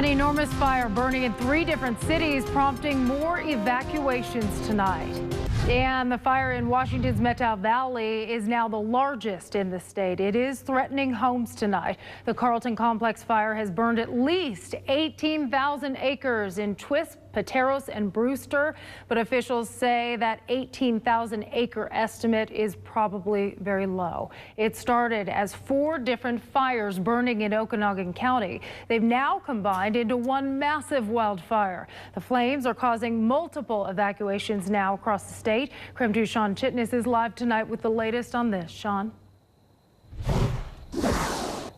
An enormous fire burning in 3 different cities, prompting more evacuations tonight. And the fire in Washington's Methow Valley is now the largest in the state. It is threatening homes tonight. The Carlton complex fire has burned at least 18,000 acres in Twist, Pateros, and Brewster, but officials say that 18,000 acre estimate is probably very low. It started as 4 different fires burning in Okanogan County. They've now combined into one massive wildfire. The flames are causing multiple evacuations now across the state. KREM 2's Sean Chitnis is live tonight with the latest on this. Sean.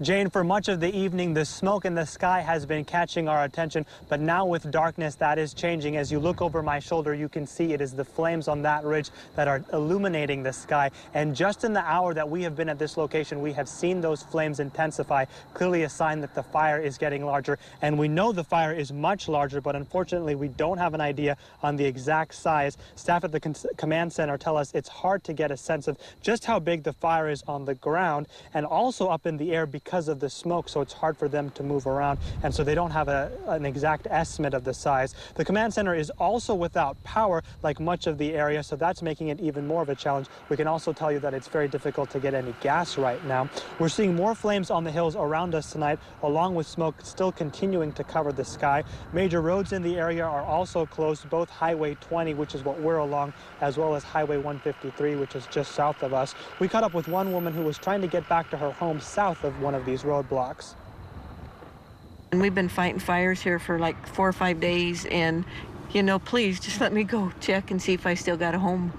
Jane, for much of the evening, the smoke in the sky has been catching our attention, but now with darkness, that is changing. As you look over my shoulder, you can see it is the flames on that ridge that are illuminating the sky. And just in the hour that we have been at this location, we have seen those flames intensify, clearly a sign that the fire is getting larger. And we know the fire is much larger, but unfortunately, we don't have an idea on the exact size. Staff at the command center tell us it's hard to get a sense of just how big the fire is on the ground and also up in the air because of the smoke, so it's hard for them to move around, and so they don't have an exact estimate of the size. The command center is also without power like much of the area, so that's making it even more of a challenge. We can also tell you that it's very difficult to get any gas right now. We're seeing more flames on the hills around us tonight, along with smoke still continuing to cover the sky. Major roads in the area are also closed, both Highway 20, which is what we're along, as well as Highway 153, which is just south of us. We caught up with one woman who was trying to get back to her home south of one of these roadblocks. And we've been fighting fires here for like 4 or 5 days, and you know, please just let me go check and see if I still got a home.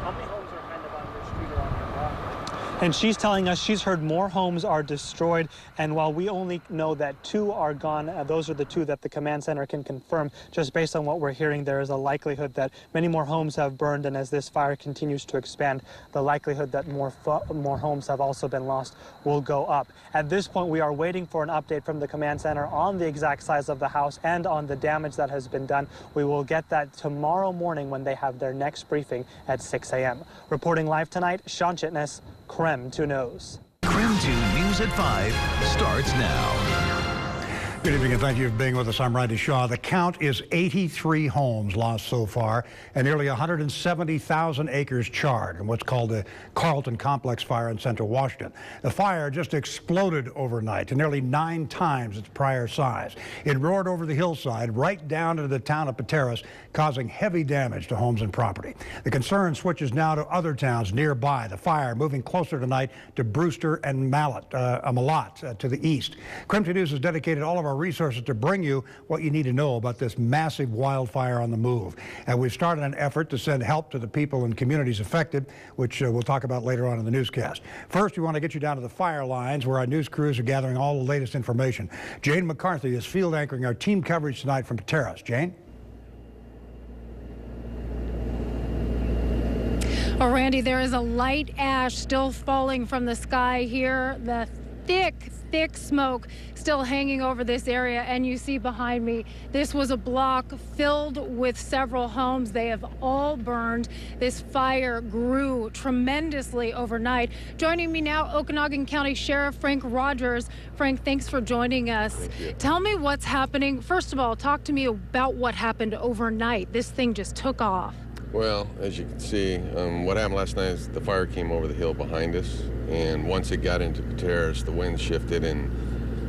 How many homes are kind of on your street or on your block? And she's telling us she's heard more homes are destroyed, and while we only know that 2 are gone, those are the 2 that the command center can confirm. Just based on what we're hearing, there is a likelihood that many more homes have burned, and as this fire continues to expand, the likelihood that more homes have also been lost will go up. At this point, we are waiting for an update from the command center on the exact size of the house and on the damage that has been done. We will get that tomorrow morning when they have their next briefing at 6 a.m. Reporting live tonight, Sean Chitnis, KREM 2 News. KREM 2 News at 5 starts now. Good evening and thank you for being with us. I'm Randy Shaw. The count is 83 homes lost so far and nearly 170,000 acres charred in what's called the Carlton complex fire in central Washington. The fire just exploded overnight to nearly 9 times its prior size. It roared over the hillside right down into the town of Pateros, causing heavy damage to homes and property. The concern switches now to other towns nearby. The fire moving closer tonight to Brewster and Malott to the east. KREM 2 News has dedicated all of our resources to bring you what you need to know about this massive wildfire on the move. And we've started an effort to send help to the people and communities affected, which we'll talk about later on in the newscast. First, we want to get you down to the fire lines where our news crews are gathering all the latest information. Jane McCarthy is field anchoring our team coverage tonight from Pateros. Jane? Oh, Randy, there is a light ash still falling from the sky here. The thick smoke still hanging over this area, and you see behind me, this was a block filled with several homes. They have all burned. This fire grew tremendously overnight. Joining me now, Okanogan County Sheriff Frank Rogers. Frank, thanks for joining us. Tell me what's happening. First of all, talk to me about what happened overnight. This thing just took off. Well, as you can see, what happened last night is the fire came over the hill behind us, and once it got into Pateros, the wind shifted, and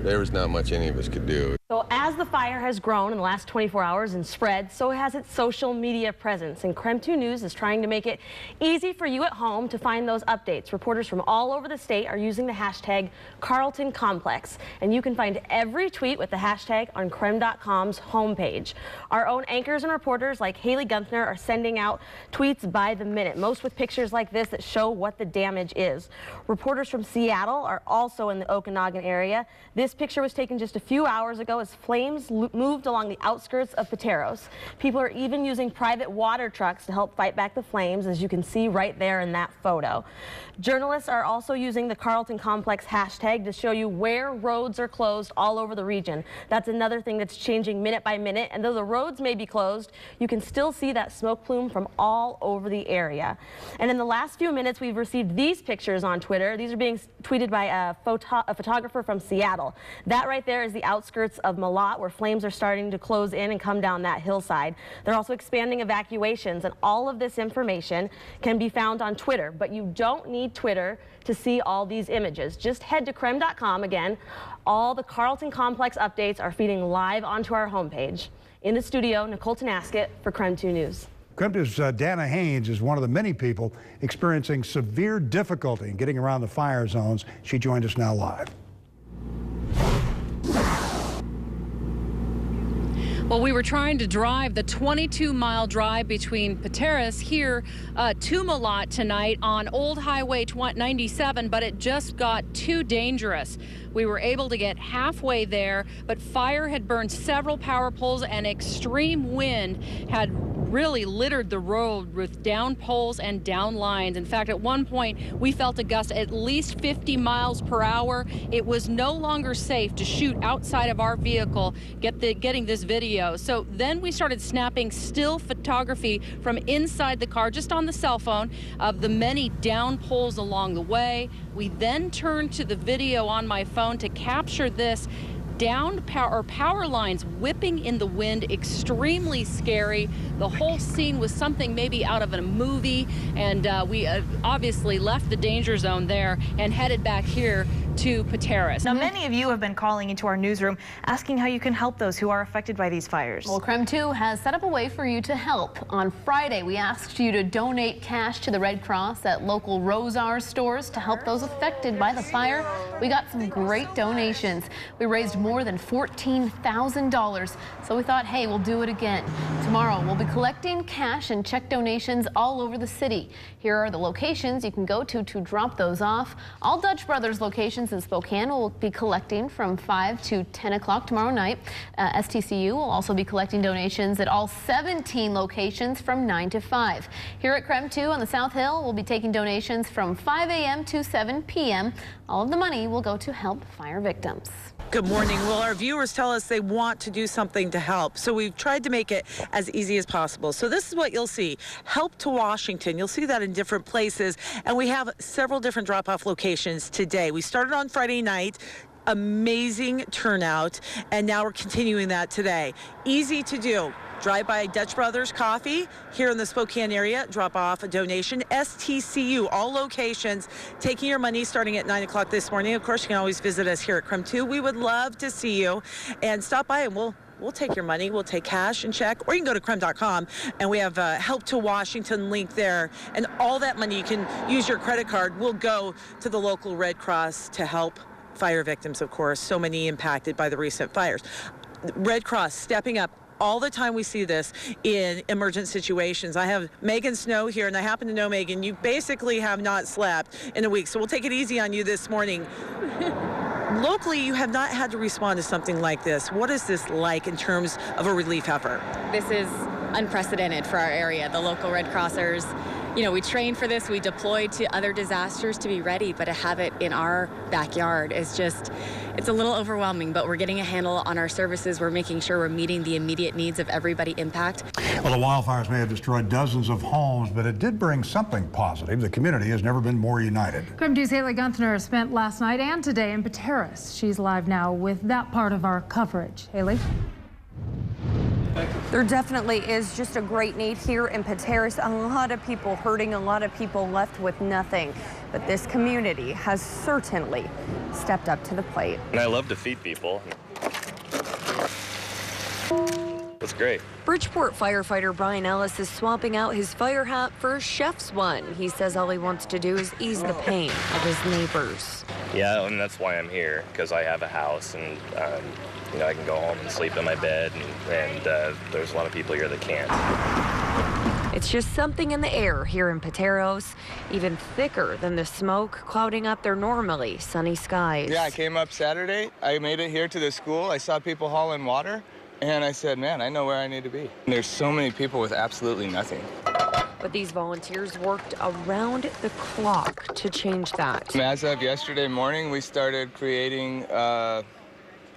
there was not much any of us could do. So as the fire has grown in the last 24 hours and spread, so has its social media presence. And KREM 2 News is trying to make it easy for you at home to find those updates. Reporters from all over the state are using the hashtag Carlton Complex. And you can find every tweet with the hashtag on KREM.com's homepage. Our own anchors and reporters like Haley Gunther are sending out tweets by the minute, most with pictures like this that show what the damage is. Reporters from Seattle are also in the Okanogan area. This picture was taken just a few hours ago as flames moved along the outskirts of Pateros. People are even using private water trucks to help fight back the flames, as you can see right there in that photo. Journalists are also using the Carlton Complex hashtag to show you where roads are closed all over the region. That's another thing that's changing minute by minute, and though the roads may be closed, you can still see that smoke plume from all over the area. And in the last few minutes, we've received these pictures on Twitter. These are being tweeted by a photographer from Seattle. That right there is the outskirts of of Malott, where flames are starting to close in and come down that hillside. They're also expanding evacuations, and all of this information can be found on Twitter. But you don't need Twitter to see all these images. Just head to krem.com. Again, all the Carlton complex updates are feeding live onto our homepage. In the studio, Nicole Tanaskett for KREM 2 News. KREM 2's Dana Haynes is one of the many people experiencing severe difficulty in getting around the fire zones. She joined us now live. Well, we were trying to drive the 22-mile drive between Pateros here to Malott tonight on Old Highway 97, but it just got too dangerous. We were able to get halfway there, but fire had burned several power poles and extreme wind had really littered the road with down poles and down lines. In fact, at one point, we felt a gust at least 50 miles per hour. It was no longer safe to shoot outside of our vehicle, getting this video. So then we started snapping still photography from inside the car, just on the cell phone, of the many down poles along the way. We then turned to the video on my phone to capture this downed power lines whipping in the wind, extremely scary. The whole scene was something maybe out of a movie, and we obviously left the danger zone there and headed back here to Pateros. Now, many of you have been calling into our newsroom asking how you can help those who are affected by these fires. Well, KREM 2 has set up a way for you to help. On Friday, we asked you to donate cash to the Red Cross at local Rosar stores to help those affected by the fire. We got some great donations. We raised more than $14,000, so we thought, hey, we'll do it again. Tomorrow, we'll be collecting cash and check donations all over the city. Here are the locations you can go to drop those off. All Dutch Brothers locations in Spokane will be collecting from 5 to 10 o'clock tomorrow night. STCU will also be collecting donations at all 17 locations from 9 to 5. Here at KREM 2 on the South Hill, we'll be taking donations from 5 a.m. to 7 p.m. All of the money will go to help fire victims. Good morning. Well, our viewers tell us they want to do something to help, so we've tried to make it as easy as possible. So this is what you'll see. Help to Washington. You'll see that in different places, and we have several different drop-off locations today. We started on Friday night. Amazing turnout, and now we're continuing that today. Easy to do. Drive by Dutch Brothers Coffee here in the Spokane area, drop off a donation. STCU, all locations, taking your money starting at 9 o'clock this morning. Of course, you can always visit us here at KREM 2. We would love to see you, and stop by and we'll take your money. We'll take cash and check, or you can go to krem.com, and we have a Help to Washington link there, and all that money, you can use your credit card, will go to the local Red Cross to help fire victims, of course, so many impacted by the recent fires. Red Cross stepping up. All the time we see this in emergent situations. I have Megan Snow here, and I happen to know, Megan, you basically have not slept in a week, so we'll take it easy on you this morning. Locally, you have not had to respond to something like this. What is this like in terms of a relief effort? This is unprecedented for our area. The local Red Crossers, you know, we train for this, we deploy to other disasters to be ready, but to have it in our backyard is just, it's a little overwhelming, but we're getting a handle on our services. We're making sure we're meeting the immediate needs of everybody impacted. Well, the wildfires may have destroyed dozens of homes, but it did bring something positive. The community has never been more united. KREM 2's Haley Gunther spent last night and today in Pateros. She's live now with that part of our coverage. Haley? There definitely is just a great need here in Pateros. A lot of people hurting, a lot of people left with nothing. But this community has certainly stepped up to the plate. And I love to feed people. That's great. Bridgeport firefighter Brian Ellis is swapping out his fire hat for a chef's one. He says all he wants to do is ease the pain of his neighbors. Yeah, and that's why I'm here, because I have a house, and you know, I can go home and sleep in my bed, and there's a lot of people here that can't. It's just something in the air here in Pateros, even thicker than the smoke clouding up their normally sunny skies. Yeah, I came up Saturday. I made it here to the school. I saw people hauling water, and I said, man, I know where I need to be. There's so many people with absolutely nothing. But these volunteers worked around the clock to change that. As of yesterday morning, we started creating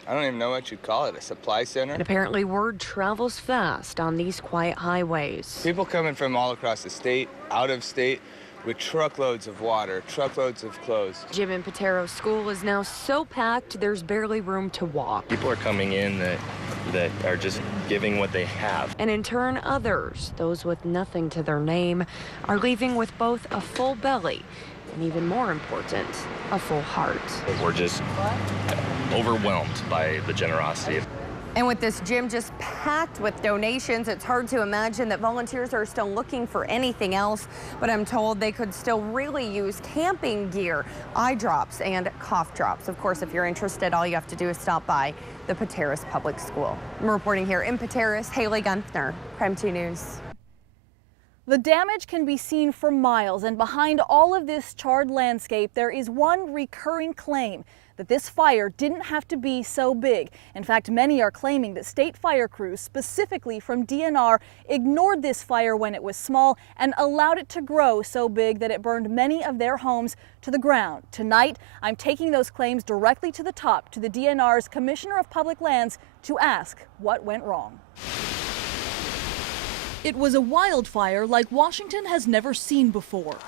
I don't even know what you'd call it, a supply center. And apparently word travels fast on these quiet highways. People coming from all across the state, out of state, with truckloads of water, truckloads of clothes. Gym in Pateros School is now so packed there's barely room to walk. People are coming in that are just giving what they have. And in turn, others, those with nothing to their name, are leaving with both a full belly and, even more important, a full heart. We're just overwhelmed by the generosity. And with this gym just packed with donations, it's hard to imagine that volunteers are still looking for anything else, but I'm told they could still really use camping gear, eye drops, and cough drops. Of course, if you're interested, all you have to do is stop by the Pateros Public School. I'm reporting here in Pateros, Haley Gunther, Crime 2 News. The damage can be seen for miles, and behind all of this charred landscape, there is one recurring claim that this fire didn't have to be so big. In fact, many are claiming that state fire crews, specifically from DNR, ignored this fire when it was small and allowed it to grow so big that it burned many of their homes to the ground. Tonight, I'm taking those claims directly to the top, to the DNR's Commissioner of Public Lands, to ask what went wrong. It was a wildfire like Washington has never seen before.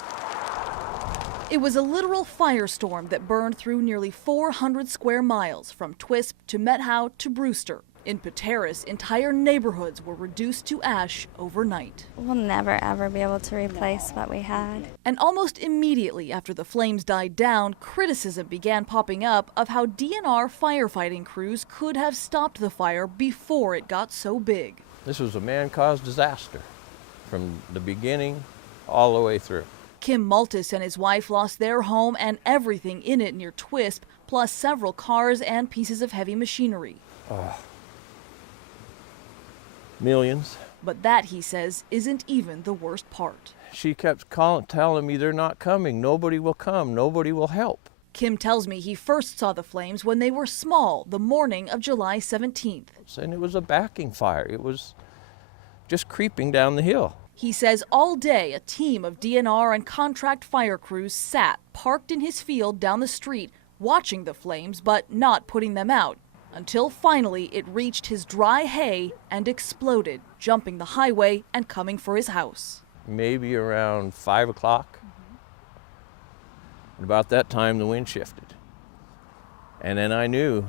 It was a literal firestorm that burned through nearly 400 square miles, from Twisp to Methow to Brewster. In Pateros, entire neighborhoods were reduced to ash overnight. We'll never ever be able to replace what we had. And almost immediately after the flames died down, criticism began popping up of how DNR firefighting crews could have stopped the fire before it got so big. This was a man-caused disaster from the beginning all the way through. Kim Maltus and his wife lost their home and everything in it near Twisp, plus several cars and pieces of heavy machinery. Millions. But that, he says, isn't even the worst part. She kept telling me they're not coming, nobody will come, nobody will help. Kim tells me he first saw the flames when they were small, the morning of July 17th. And it was a backing fire. It was just creeping down the hill. He says all day a team of DNR and contract fire crews sat parked in his field down the street, watching the flames but not putting them out, until finally it reached his dry hay and exploded, jumping the highway and coming for his house. Maybe around 5 o'clock. And about that time the wind shifted. And then I knew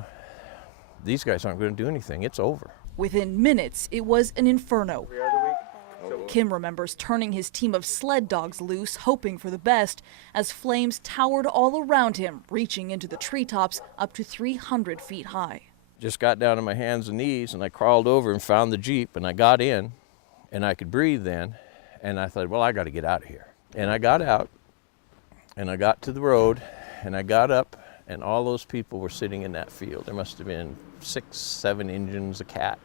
these guys aren't going to do anything. It's over. Within minutes, it was an inferno. Kim remembers turning his team of sled dogs loose, hoping for the best, as flames towered all around him, reaching into the treetops up to 300 feet high. Just got down on my hands and knees, and I crawled over and found the Jeep, and I got in, and I could breathe then, and I thought, well, I got to get out of here. And I got out, and I got to the road, and I got up, and all those people were sitting in that field. There must have been 6, 7 engines, a cat,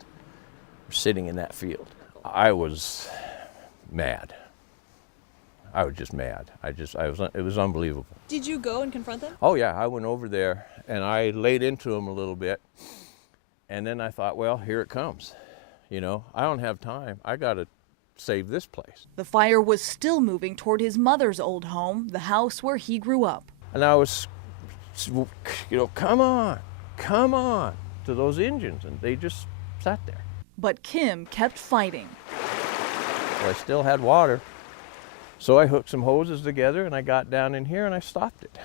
were sitting in that field. I was mad. I was just mad. It was unbelievable. Did you go and confront them? Oh yeah, I went over there and I laid into them a little bit. And then I thought, well, here it comes. You know, I don't have time. I got to save this place. The fire was still moving toward his mother's old home, the house where he grew up. And I was, you know, come on, to those engines. And they just sat there. But Kim kept fighting. Well, I still had water. So I hooked some hoses together and I got down in here and I stopped it.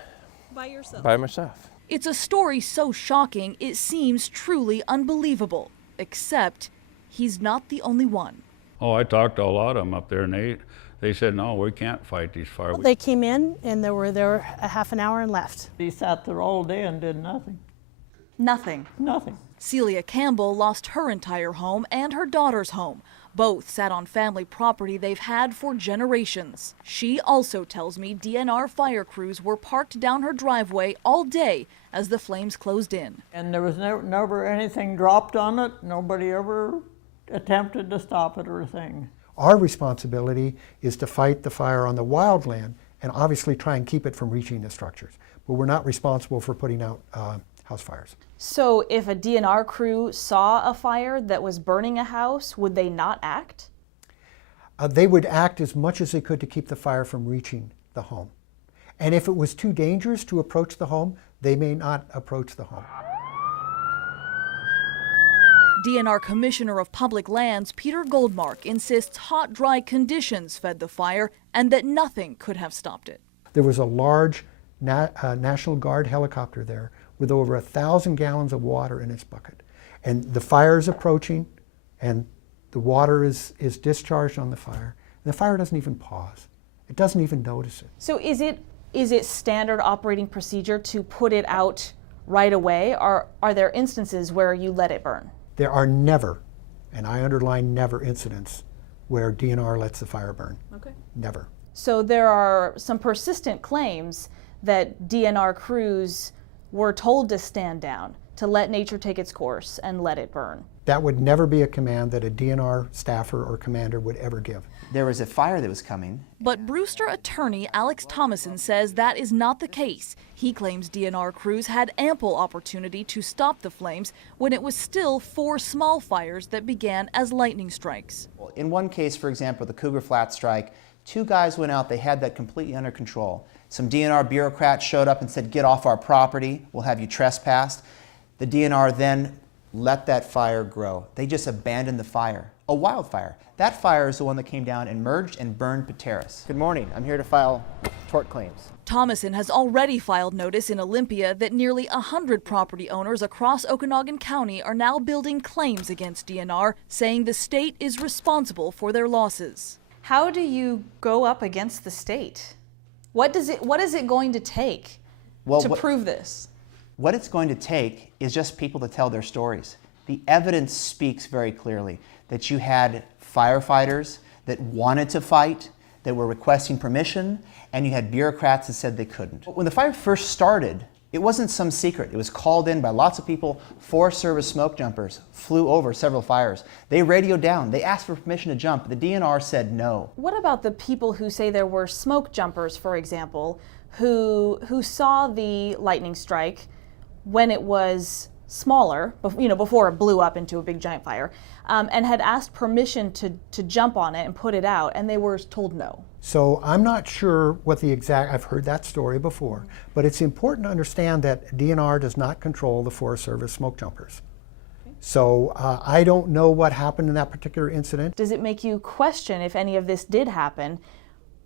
By yourself? By myself. It's a story so shocking it seems truly unbelievable. Except he's not the only one. Oh, I talked to a lot of them up there and they said, no, we can't fight these fires. They came in and they were there a half an hour and left. He sat there all day and did nothing. Nothing? Nothing. Celia Campbell lost her entire home and her daughter's home. Both sat on family property they've had for generations. She also tells me DNR fire crews were parked down her driveway all day as the flames closed in. And there was never anything dropped on it. Nobody ever attempted to stop it or anything. Our responsibility is to fight the fire on the wildland and obviously try and keep it from reaching the structures. But we're not responsible for putting out house fires. So if a DNR crew saw a fire that was burning a house, would they not act? They would act as much as they could to keep the fire from reaching the home. And if it was too dangerous to approach the home, they may not approach the home. DNR Commissioner of Public Lands Peter Goldmark insists hot, dry conditions fed the fire and that nothing could have stopped it. There was a large National Guard helicopter there with over 1,000 gallons of water in its bucket. And the fire is approaching and the water is discharged on the fire. And the fire doesn't even pause. It doesn't even notice it. So is it standard operating procedure to put it out right away, or are there instances where you let it burn? There are never, and I underline never, incidents where DNR lets the fire burn. Okay. Never. So there are some persistent claims that DNR crews were told to stand down, to let nature take its course and let it burn. That would never be a command that a DNR staffer or commander would ever give. There was a fire that was coming. But Brewster attorney Alex Thomason says that is not the case. He claims DNR crews had ample opportunity to stop the flames when it was still 4 small fires that began as lightning strikes. In one case, for example, the Cougar Flat strike, 2 guys went out, they had that completely under control. Some DNR bureaucrats showed up and said, "Get off our property, we'll have you trespassed." The DNR then let that fire grow. They just abandoned the fire, a wildfire. That fire is the one that came down and merged and burned Pateras. Good morning, I'm here to file tort claims. Thomason has already filed notice in Olympia that nearly 100 property owners across Okanogan County are now building claims against DNR, saying the state is responsible for their losses. How do you go up against the state? What is it going to take to prove this? What it's going to take is just people to tell their stories. The evidence speaks very clearly that you had firefighters that wanted to fight, that were requesting permission, and you had bureaucrats that said they couldn't. When the fire first started, it wasn't some secret. It was called in by lots of people. Forest Service smoke jumpers flew over several fires. They radioed down. They asked for permission to jump. The DNR said no. What about the people who say there were smoke jumpers, for example, who saw the lightning strike when it was smaller, before it blew up into a big giant fire, and had asked permission to jump on it and put it out, and they were told no? So I'm not sure what the exact, I've heard that story before, but it's important to understand that DNR does not control the Forest Service smoke jumpers. Okay. So I don't know what happened in that particular incident. Does it make you question if any of this did happen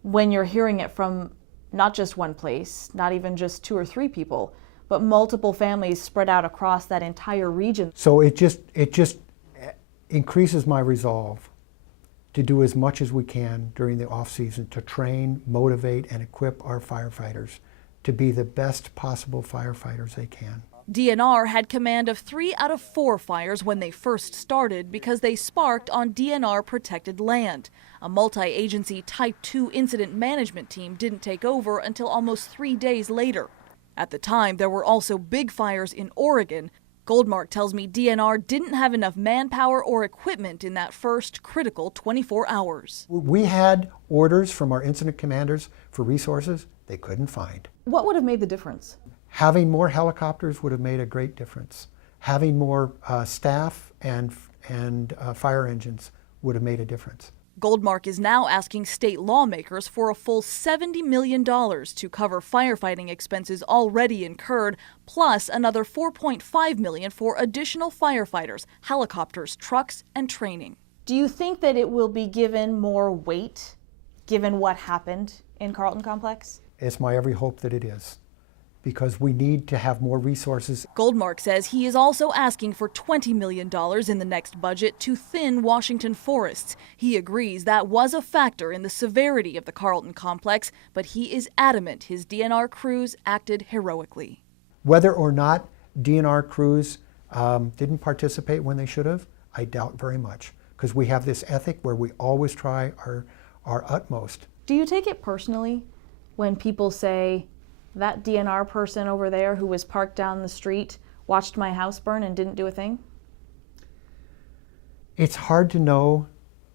when you're hearing it from not just one place, not even just 2 or 3 people, but multiple families spread out across that entire region? So it just increases my resolve to do as much as we can during the off-season to train, motivate, and equip our firefighters to be the best possible firefighters they can. DNR had command of 3 out of 4 fires when they first started because they sparked on DNR-protected land. A multi-agency Type 2 incident management team didn't take over until almost 3 days later. At the time, there were also big fires in Oregon. Goldmark tells me DNR didn't have enough manpower or equipment in that first critical 24 hours. We had orders from our incident commanders for resources they couldn't find. What would have made the difference? Having more helicopters would have made a great difference. Having more staff and fire engines would have made a difference. Goldmark is now asking state lawmakers for a full $70 million to cover firefighting expenses already incurred, plus another $4.5 million for additional firefighters, helicopters, trucks, and training. Do you think that it will be given more weight, given what happened in Carlton Complex? It's my every hope that it is, because we need to have more resources. Goldmark says he is also asking for $20 million in the next budget to thin Washington forests. He agrees that was a factor in the severity of the Carlton complex, but he is adamant his DNR crews acted heroically. Whether or not DNR crews didn't participate when they should have, I doubt very much, because we have this ethic where we always try our utmost. Do you take it personally when people say, that DNR person over there who was parked down the street watched my house burn and didn't do a thing? It's hard to know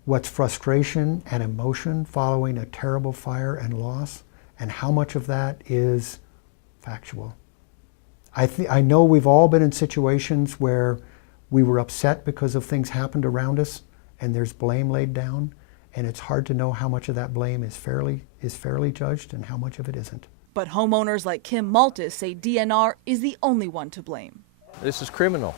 what's frustration and emotion following a terrible fire and loss, and how much of that is factual. I know we've all been in situations where we were upset because of things happened around us and there's blame laid down, and it's hard to know how much of that blame is fairly judged and how much of it isn't. But homeowners like Kim Maltis say DNR is the only one to blame. This is criminal.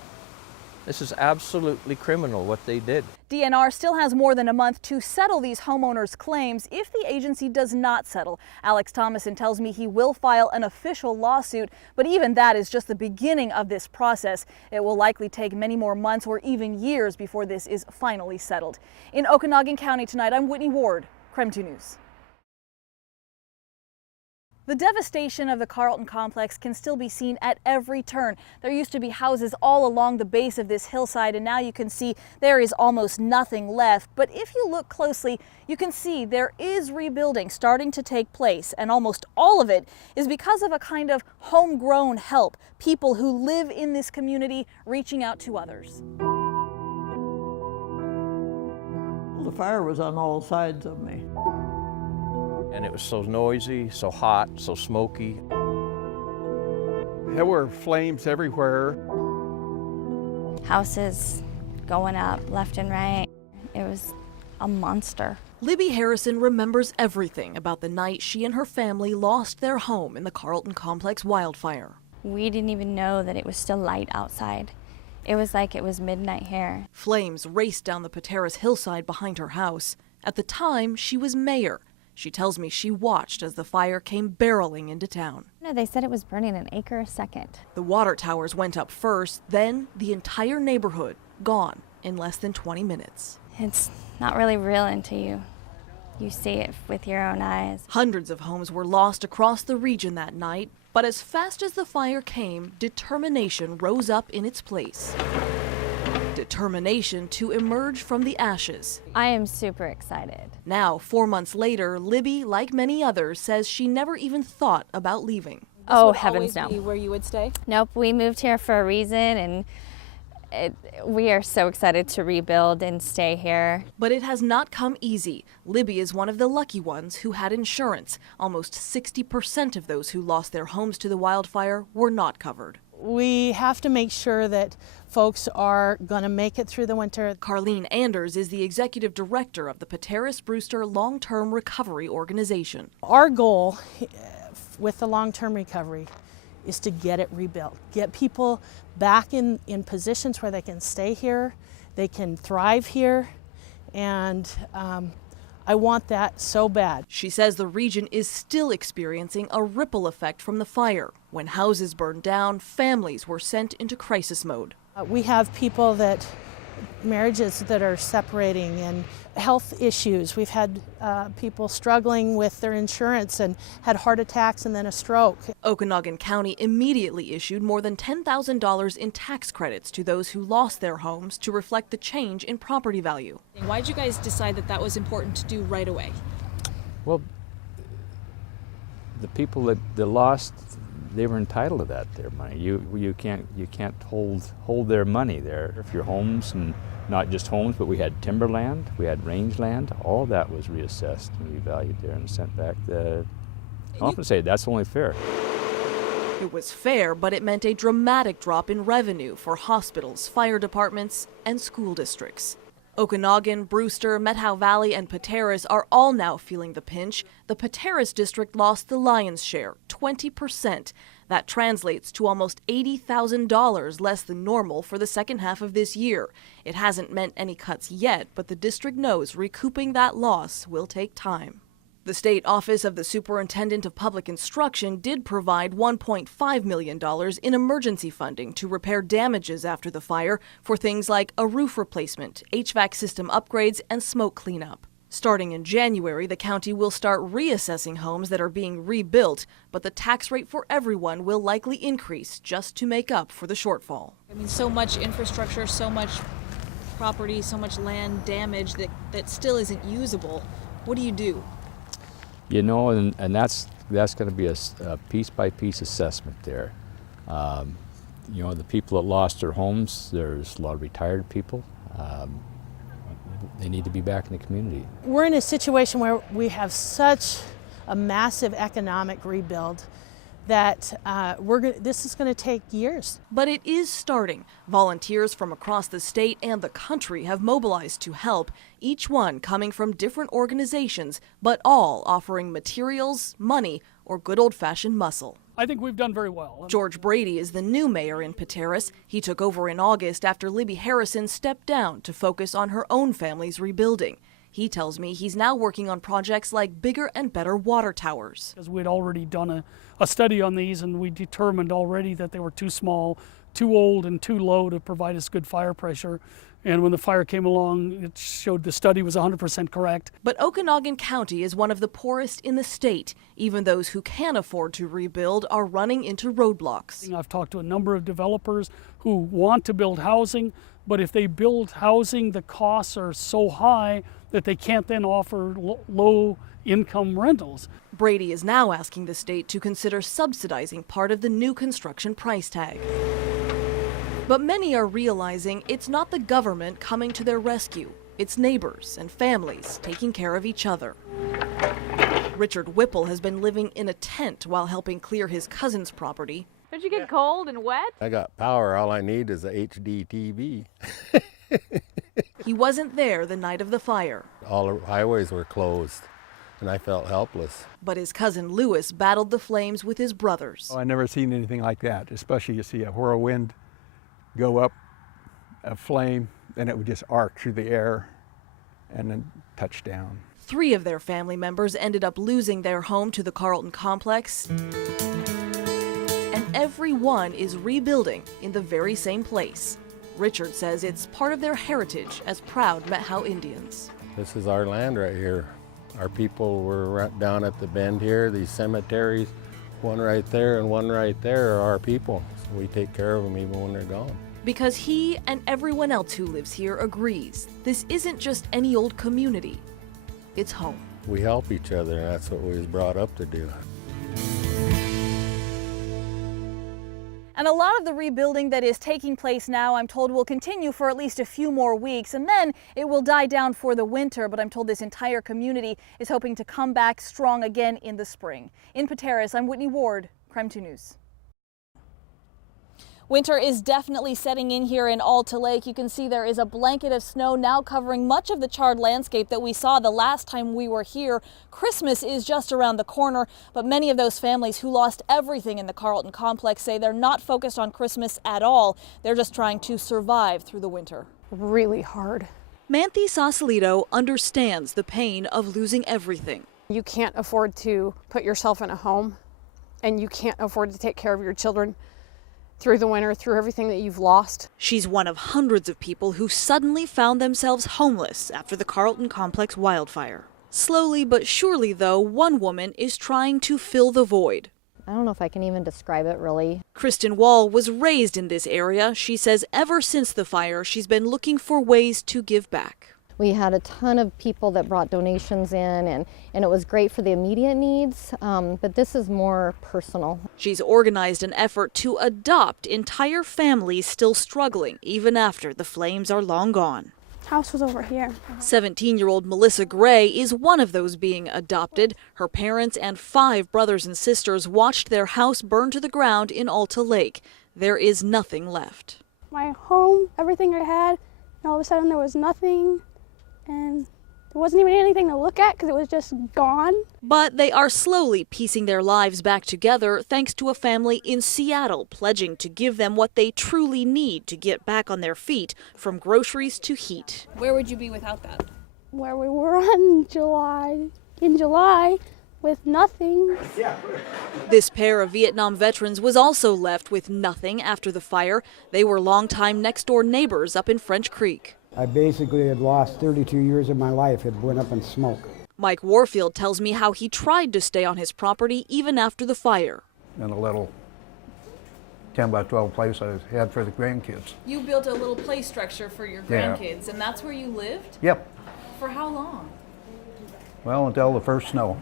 This is absolutely criminal what they did. DNR still has more than a month to settle these homeowners' claims if the agency does not settle. Alex Thomason tells me he will file an official lawsuit, but even that is just the beginning of this process. It will likely take many more months or even years before this is finally settled. In Okanagan County tonight, I'm Whitney Ward, KREM 2 News. The devastation of the Carlton complex can still be seen at every turn. There used to be houses all along the base of this hillside, and now you can see there is almost nothing left. But if you look closely, you can see there is rebuilding starting to take place, and almost all of it is because of a kind of homegrown help, people who live in this community reaching out to others. The fire was on all sides of me. And it was so noisy, so hot, so smoky. There were flames everywhere. Houses going up left and right. It was a monster. Libby Harrison remembers everything about the night she and her family lost their home in the Carlton complex wildfire. We didn't even know that it was still light outside. It was like it was midnight here. Flames raced down the Pateras hillside behind her house. At the time, she was mayor. She tells me she watched as the fire came barreling into town. No, they said it was burning an acre a second. The water towers went up first, then the entire neighborhood gone in less than 20 minutes. It's not really real until you see it with your own eyes. Hundreds of homes were lost across the region that night, but as fast as the fire came, determination rose up in its place. Determination to emerge from the ashes. I am super excited. Now, 4 months later, Libby, like many others, says she never even thought about leaving. Oh, heavens no. Where you would stay? Nope, we moved here for a reason, and we are so excited to rebuild and stay here. But it has not come easy. Libby is one of the lucky ones who had insurance. Almost 60% of those who lost their homes to the wildfire were not covered. We have to make sure that folks are going to make it through the winter. Carlene Anders is the executive director of the Pateras-Brewster Long-Term Recovery Organization. Our goal with the long-term recovery is to get it rebuilt, get people back in positions where they can stay here, they can thrive here, and I want that so bad. She says the region is still experiencing a ripple effect from the fire. When houses burned down, families were sent into crisis mode. We have people marriages that are separating, and health issues. We've had people struggling with their insurance and had heart attacks and then a stroke. Okanagan County immediately issued more than $10,000 in tax credits to those who lost their homes to reflect the change in property value. Why did you guys decide that that was important to do right away? Well, the people that lost, they were entitled to their money. You can't hold their money there. If your homes, and not just homes, but we had timberland, we had rangeland, all that was reassessed and revalued there and sent back. I often say that's only fair. It was fair, but it meant a dramatic drop in revenue for hospitals, fire departments, and school districts. Okanagan, Brewster, Methow Valley, and Pateras are all now feeling the pinch. The Pateras district lost the lion's share, 20%. That translates to almost $80,000 less than normal for the second half of this year. It hasn't meant any cuts yet, but the district knows recouping that loss will take time. The State Office of the Superintendent of Public Instruction did provide $1.5 million in emergency funding to repair damages after the fire for things like a roof replacement, HVAC system upgrades, and smoke cleanup. Starting in January, the county will start reassessing homes that are being rebuilt, but the tax rate for everyone will likely increase just to make up for the shortfall. I mean, so much infrastructure, so much property, so much land damage that still isn't usable. What do you do? You know, and that's going to be a piece-by-piece assessment there. You know, the people that lost their homes, there's a lot of retired people. They need to be back in the community. We're in a situation where we have such a massive economic rebuild that this is going to take years. But it is starting. Volunteers from across the state and the country have mobilized to help, each one coming from different organizations, but all offering materials, money, or good old-fashioned muscle. I think we've done very well. George Brady is the new mayor in Pateros. He took over in August after Libby Harrison stepped down to focus on her own family's rebuilding. He tells me he's now working on projects like bigger and better water towers. Because we'd already done a study on these, and we determined already that they were too small, too old, and too low to provide us good fire pressure. And when the fire came along, it showed the study was 100% correct. But Okanagan County is one of the poorest in the state. Even those who can afford to rebuild are running into roadblocks. I've talked to a number of developers who want to build housing, but if they build housing, the costs are so high that they can't then offer low-income rentals. Brady is now asking the state to consider subsidizing part of the new construction price tag. But many are realizing it's not the government coming to their rescue. It's neighbors and families taking care of each other. Richard Whipple has been living in a tent while helping clear his cousin's property. Don't you get cold and wet? I got power. All I need is a HD TV. He wasn't there the night of the fire. All the highways were closed, and I felt helpless. But his cousin Lewis battled the flames with his brothers. Oh, I've never seen anything like that, especially you see a whirlwind go up, a flame, and it would just arc through the air and then touch down. 3 of their family members ended up losing their home to the Carlton complex. And everyone is rebuilding in the very same place. Richard says it's part of their heritage as proud Methow Indians. This is our land right here. Our people were right down at the bend here. These cemeteries, one right there and one right there, are our people. So we take care of them even when they're gone. Because he and everyone else who lives here agrees this isn't just any old community, it's home. We help each other, and that's what we was brought up to do. And a lot of the rebuilding that is taking place now, I'm told, will continue for at least a few more weeks, and then it will die down for the winter. But I'm told this entire community is hoping to come back strong again in the spring. In Pateros, I'm Whitney Ward, Crime 2 News. Winter is definitely setting in here in Alta Lake. You can see there is a blanket of snow now covering much of the charred landscape that we saw the last time we were here. Christmas is just around the corner, but many of those families who lost everything in the Carlton complex say they're not focused on Christmas at all. They're just trying to survive through the winter. Really hard. Manthe Sausalito understands the pain of losing everything. You can't afford to put yourself in a home, and you can't afford to take care of your children through the winter, through everything that you've lost. She's one of hundreds of people who suddenly found themselves homeless after the Carlton complex wildfire. Slowly but surely, though, one woman is trying to fill the void. I don't know if I can even describe it, really. Kristen Wall was raised in this area. She says ever since the fire, she's been looking for ways to give back. We had a ton of people that brought donations in, and it was great for the immediate needs, but this is more personal. She's organized an effort to adopt entire families still struggling, even after the flames are long gone. House was over here. 17-year-old Melissa Gray is one of those being adopted. Her parents and 5 brothers and sisters watched their house burn to the ground in Alta Lake. There is nothing left. My home, everything I had, and all of a sudden there was nothing. And there wasn't even anything to look at because it was just gone. But they are slowly piecing their lives back together thanks to a family in Seattle pledging to give them what they truly need to get back on their feet, from groceries to heat. Where would you be without that? Where we were in July with nothing. This pair of Vietnam veterans was also left with nothing after the fire. They were longtime next-door neighbors up in French Creek. I basically had lost 32 years of my life. It went up in smoke. Mike Warfield tells me how he tried to stay on his property even after the fire. In a little 10 by 12 place I had for the grandkids. You built a little play structure for your grandkids, and that's where you lived? Yep. For how long? Well, until the first snow.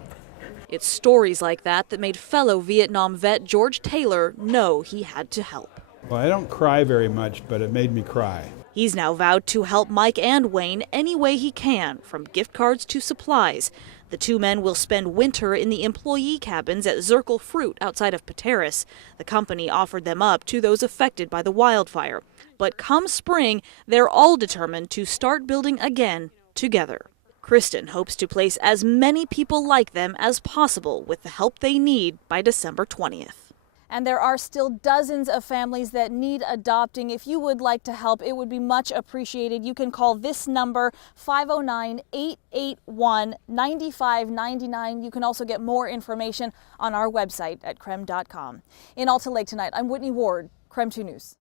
It's stories like that that made fellow Vietnam vet George Taylor know he had to help. Well, I don't cry very much, but it made me cry. He's now vowed to help Mike and Wayne any way he can, from gift cards to supplies. The 2 men will spend winter in the employee cabins at Zirkle Fruit outside of Pateros. The company offered them up to those affected by the wildfire. But come spring, they're all determined to start building again together. Kristen hopes to place as many people like them as possible with the help they need by December 20th. And there are still dozens of families that need adopting. If you would like to help, it would be much appreciated. You can call this number, 509-881-9599. You can also get more information on our website at krem.com. In Alta Lake tonight, I'm Whitney Ward, KREM 2 News.